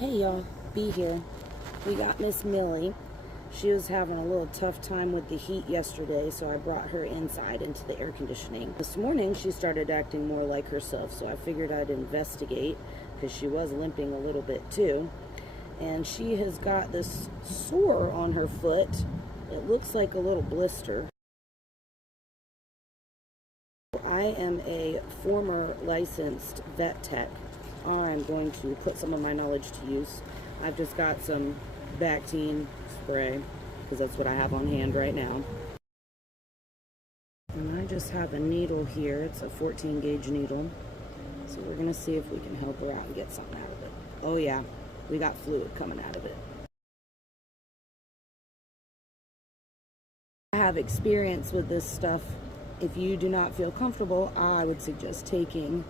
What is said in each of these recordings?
Hey y'all, be here. We got Miss Millie. She was having a little tough time with the heat yesterday, so I brought her inside into the air conditioning. This morning she started acting more like herself, so I figured I'd investigate because she was limping a little bit too. And she has got this sore on her foot. It looks like a little blister. I am a former licensed vet tech. I'm going to put some of my knowledge to use. I've just got some Bactine spray because that's what I have on hand right now. And I just have a needle here. It's a 14 gauge needle. So we're going to see if we can help her out and get something out of it. Oh yeah, we got fluid coming out of it. I have experience with this stuff. If you do not feel comfortable, I would suggest taking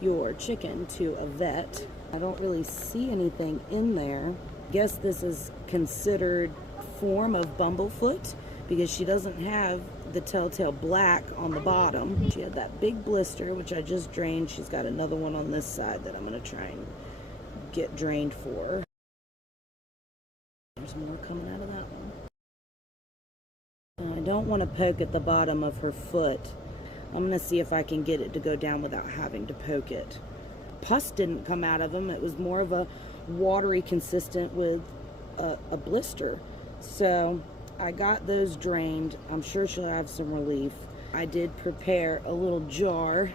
your chicken to a vet. I don't really see anything in there. Guess this is considered form of Bumblefoot because she doesn't have the telltale black on the bottom. She had that big blister, which I just drained. She's got another one on this side that I'm going to try and get drained for her. There's more coming out of that one. I don't want to poke at the bottom of her foot. I'm going to see if I can get it to go down without having to poke it. Pus didn't come out of them. It was more of a watery consistent with a blister. So I got those drained. I'm sure she'll have some relief. I did prepare a little jar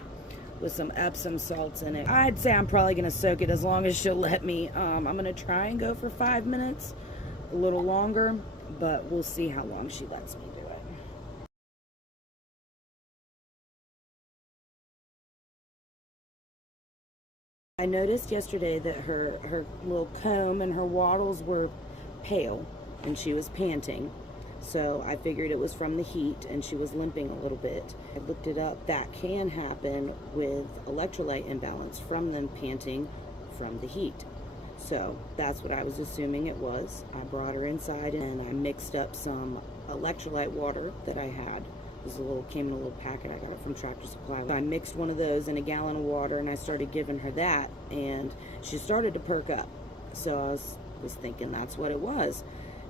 with some Epsom salts in it. I'd say I'm probably going to soak it as long as she'll let me. I'm going to try and go for 5 minutes, a little longer, but we'll see how long she lets me do it. I noticed yesterday that her little comb and her wattles were pale and she was panting. So I figured it was from the heat and she was limping a little bit. I looked it up. That can happen with electrolyte imbalance from them panting from the heat. So that's what I was assuming it was. I brought her inside and I mixed up some electrolyte water that I had. This came in a little packet. I got it from Tractor Supply. I mixed one of those in a gallon of water and I started giving her that, and she started to perk up. So I was thinking that's what it was.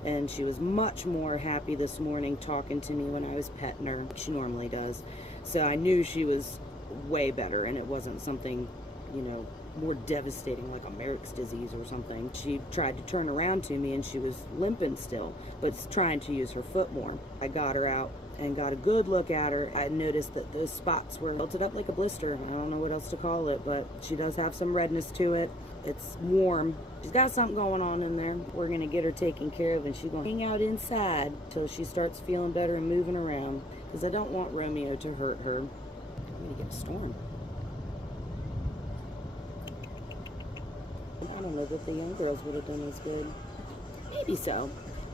And she was much more happy this morning talking to me when I was petting her. She normally does. So I knew she was way better and it wasn't something, more devastating like a Merrick's disease or something. She tried to turn around to me and she was limping still, but trying to use her foot more. I got her out and got a good look at her. I noticed that those spots were melted up like a blister. I don't know what else to call it, but she does have some redness to it. It's warm. She's got something going on in there. We're going to get her taken care of, and she's going to hang out inside till she starts feeling better and moving around, because I don't want Romeo to hurt her. I'm going to get a storm. I don't know that the young girls would have done as good. Maybe so.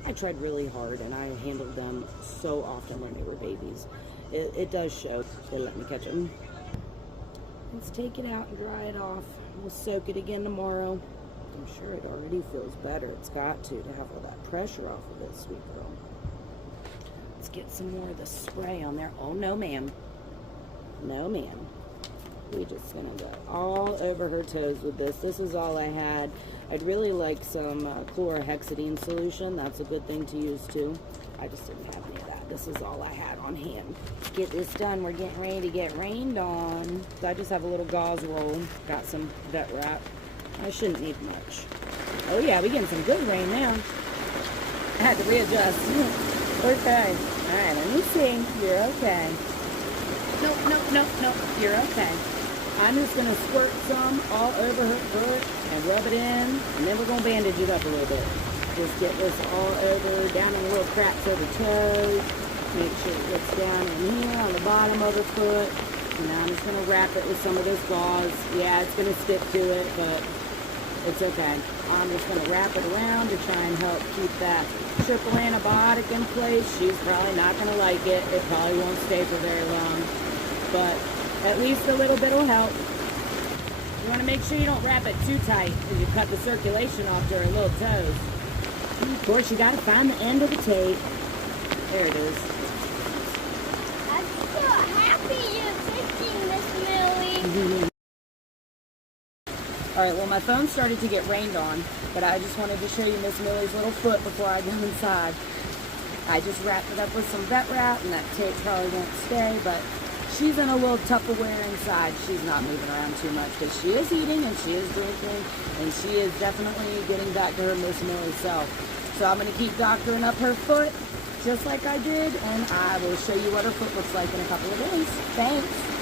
I tried really hard and I handled them so often when they were babies. It does show. They let me catch them. Let's take it out and dry it off. We'll soak it again tomorrow. I'm sure it already feels better. It's got to have all that pressure off of it, sweet girl. Let's get some more of the spray on there. Oh, no, ma'am. No, ma'am. We're just going to go all over her toes with this. This is all I had. I'd really like some chlorhexidine solution. That's a good thing to use too. I just didn't have any of that. This is all I had on hand. Let's get this done. We're getting ready to get rained on. So I just have a little gauze roll. Got some vet wrap. I shouldn't need much. Oh yeah, we're getting some good rain now. I had to readjust. Okay. All right, let me see. You're okay. Nope. You're okay. I'm just going to squirt some all over her foot and rub it in, and then we're going to bandage it up a little bit. Just get this all over, down in the little cracks of her toes. Make sure it gets down in here on the bottom of her foot. And now I'm just going to wrap it with some of this gauze. Yeah, it's going to stick to it, but it's okay. I'm just going to wrap it around to try and help keep that triple antibiotic in place. She's probably not going to like it. It probably won't stay for very long, but at least a little bit will help. You want to make sure you don't wrap it too tight because you cut the circulation off to her little toes. And of course, you got to find the end of the tape. There it is. I'm so happy you're fixing this, Millie. All right, well, my phone started to get rained on, but I just wanted to show you Miss Millie's little foot before I go inside. I just wrapped it up with some vet wrap, and that tape probably won't stay, but she's in a little Tupperware inside. She's not moving around too much, but she is eating and she is drinking, and she is definitely getting back to her Miss Millie self. So I'm going to keep doctoring up her foot just like I did, and I will show you what her foot looks like in a couple of days. Thanks.